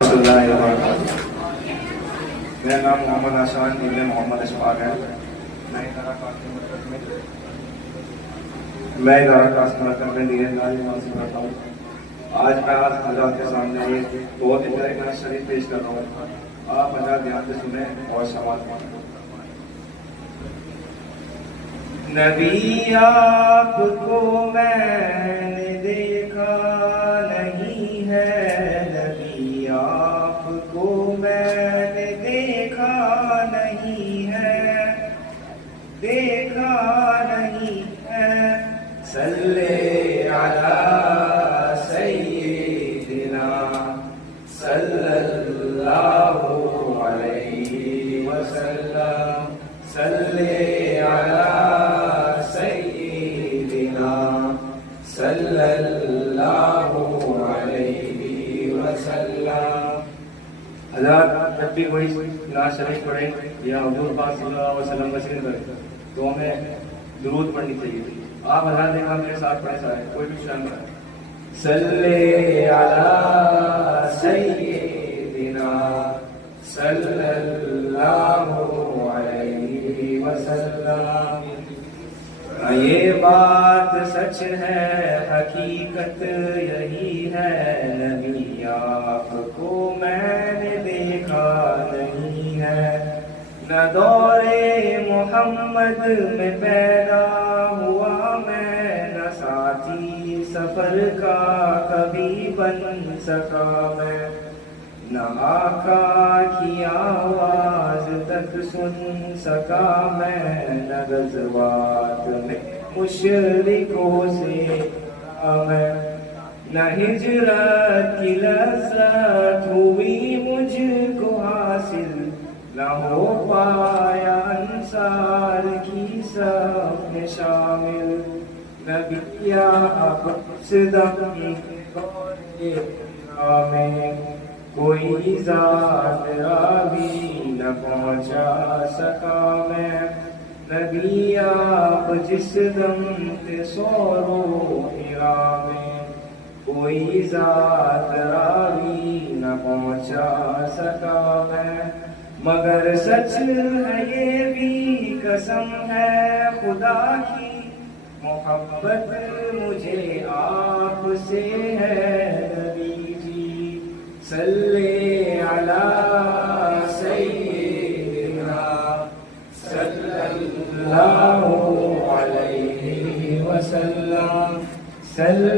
میرا نام محمد آشان ابن محمد اشفاق ہے. میں ادارہ قاسم مرکز میں دین حاصل کرتا ہوں. آج میں آپ حضرات کے سامنے ایک بہت ہی پیارا شریف پیش کر رہا ہوں. آپ حضرات دھیان سے سنیں اور سماعت کریں. نبی آپ کو میں نے دیکھا نہیں ہے، نبی آپ کو میں نے دیکھا نہیں ہے، دیکھا نہیں ہے. صلی علی سیدنا صلی اللہ علیہ وسلم، صلی علی سیدنا صلی اللہ علیہ وسلم. حضرات جب بھی کوئی نعت شریف پڑھے یا حضور پاک صلی اللہ علیہ وسلم کا ذکر کرے تو ہمیں درود پڑھنی چاہیے. آپ حضرات دیکھا میرے ساتھ پڑھے سارے، کوئی بھی شامل ہے. صلی علی سیدنا صلی اللہ علیہ وسلم. یہ بات سچ ہے، حقیقت یہی ہے، نبی آپ کو میں نے دیکھا نہیں ہے. نہ دور محمد میں پیدا ہوا میں، نہ ساتھی سفر کا کبھی بن سکا میں، نہ آقا کی آواز تک سن سکا میں، نہ غزوات میں مشرکوں سے میں، نہ ہجرت کی لذت ہوئی مجھ کو حاصل، نہ ہو پایا انصار کی صف میں شامل. نبی آپ صدق میں کوئی ذات راوی نہ پہنچا سکا میں، نبی آپ جس دم تھے سورو ہرا میں، کوئی ذات راوی نہ پہنچا سکا میں. مگر سچ ہے یہ بھی قسم ہے خدا کی، محبت مجھے آپ سے ہے نبی جی. صلی علی سیدنا صلی اللہ علیہ وسلم، صلی